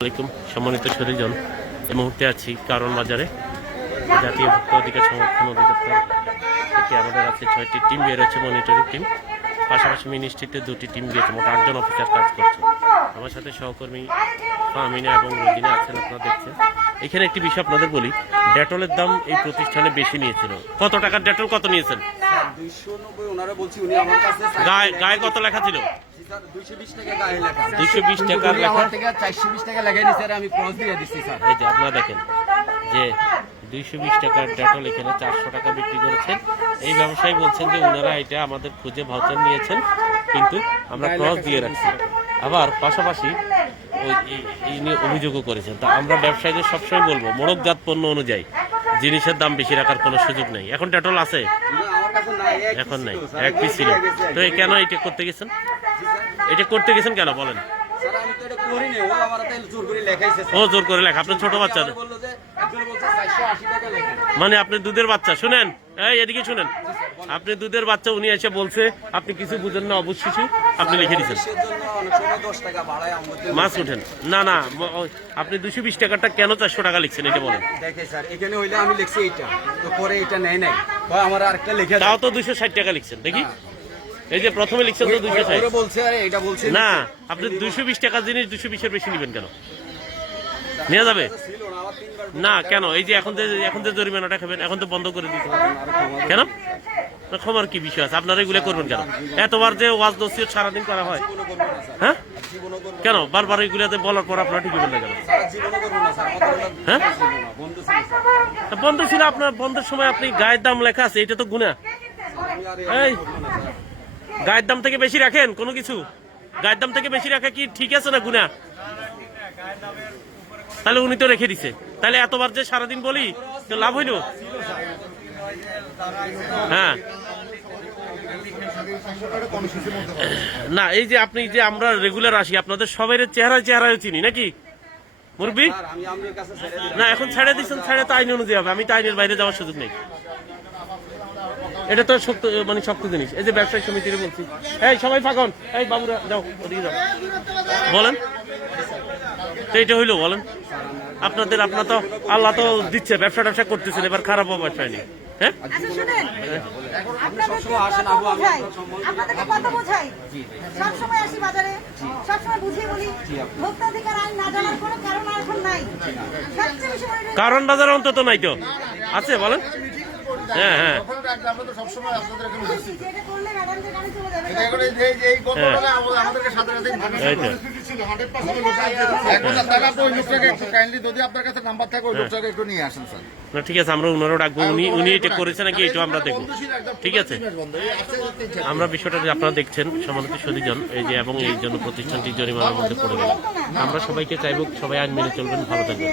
আসসালামাইকুম সম্মানিত সুধীজন, এই মুহূর্তে আছি কারণ বাজারে। জাতীয় ভোক্তা অধিকার সংরক্ষণ অধিদপ্তর থেকে আমাদের আছে 6টি টিম বের হয়েছে, মনিটরিং টিম। পাশাপাশি মিনিস্ট্রিতে 2টি টিম গিয়েছে, মোট 8জন অফিসার কাজ করছে। আমার সাথে সহকর্মী ফাহমিনা এবং রোজিনা আছেন, আপনারা দেখছেন। এখানে একটি বিষয় আপনাদের বলি, ডেটলের দাম এই প্রতিষ্ঠানে বেশি নিয়েছিল। কত টাকার ডেটল কত নিয়েছেন? গায়ে কত লেখা ছিল? 220 টাকার লেখা। 420 টাকা লাগাই দিছি আর আমি ক্রস দিয়ে দিছি স্যার। এই যে আপনারা দেখেন যে 220 টাকার ডেটল এখানে 400 টাকা বিক্রি করেছেন। এই ব্যবসায়ী বলছেন যে ওনারা এটা আমাদের খুঁজে ভাউচার নিয়েছেন, কিন্তু আমরা ক্রস দিয়ে রাখছি। আবার পাশাপাশি এই নিয়ে অভিযোগও করেছেন। তা আমরা ব্যবসায়ীদের সবসময় বলবো, মোড়কজাত পণ্য অনুযায়ী জিনিসের দাম বেশি রাখার কোনো সুযোগ নেই। এখন ডেটল আছে? এখন নাই, এক পিস ছিল। তো কেন এটা করতে গেছেন? এটা করতে গেছেন কেন বলেন? ও জোর করে লেখা। আপনার ছোট বাচ্চা, মানে আপনি দুধের বাচ্চা। শুনেন, এই এদিকে শুনেন, আপনি দুধের বাচ্চা, উনি এসে বলছে আপনি কিছু বুঝেন না, অবশ্যই আপনি লিখে দিচ্ছেন। মাছ উঠেন না না, আপনি 220 টাকাটা কেন 400 টাকা লিখছেন এটা বলেন। তাও তো 260 টাকা লিখছেন দেখি। এই যে প্রথমে লিখছেন তো 260 না, আপনি 220 টাকার জিনিস 220-এর বেশি নেবেন কেন? নেওয়া যাবে না কেন? এই যে এখন যে জরিমানাটা খাবেন, এখন তো বন্ধ করে দিতে হবে কেন? ক্ষমার কি বিষয় আছে? আপনারা এগুলো করবেন কেন? এতবার যে ওয়াজ নসিহত সারাদিন করা হয়, হ্যাঁ কেন বারবার এগুলাতে বলার পর আপনারা ঠিক হবেন না কেন? হ্যাঁ বন্ধ ছিল আপনার, বন্ধের সময় আপনি গায়ের দাম লেখা আছে, এটা তো গুনাহ। এই গায়ের দাম থেকে বেশি রাখেন কোনো কিছু? গায়ের দাম থেকে বেশি রাখা কি ঠিক আছে না গুনাহ? তাহলে উনি তো রেখে দিছে, তাহলে এতবার যে সারাদিন বলি তো লাভ হইল? হ্যাঁ না, এই যে আপনি যে আমরা রেগুলার আসি, আপনাদের সবাই চেহারায় চিনি নাকি মুরব্বি? না এখন ছেড়ে দিচ্ছেন, ছেড়ে তো আইন অনুযায়ী হবে। আমি তো আইনের বাইরে যাওয়ার সুযোগ নেই। এটা তো শক্ত, মানে শক্ত জিনিস। এই যে ব্যবসায়ী সমিতির বলছি, এই সবাই ফাঁকন, এই বাবুরা যাও ওদিকে যাও, বলেন তো এটা হইলো বলেন? আপনার তো আল্লাহ তো দিচ্ছে, ব্যবসা করতেছেন, এবার খারাপ ব্যবসায় নেই। হ্যাঁ কারণ বাজার অন্তত নাই তো আছে বলেন? হ্যাঁ হ্যাঁ ঠিক আছে, আমরা ওনারও ডাকবো। উনি এটা করেছে নাকি এটা আমরা দেখবো। ঠিক আছে, আমরা বিষয়টা আপনারা দেখছেন সম্মানিত সুধীজন, এই যে এবং এই জন্য প্রতিষ্ঠানটি জরিমানার মধ্যে পড়ে গেল। আমরা সবাইকে চাইবো সবাই আইন মেনে চলবেন, ভালো থাকবেন।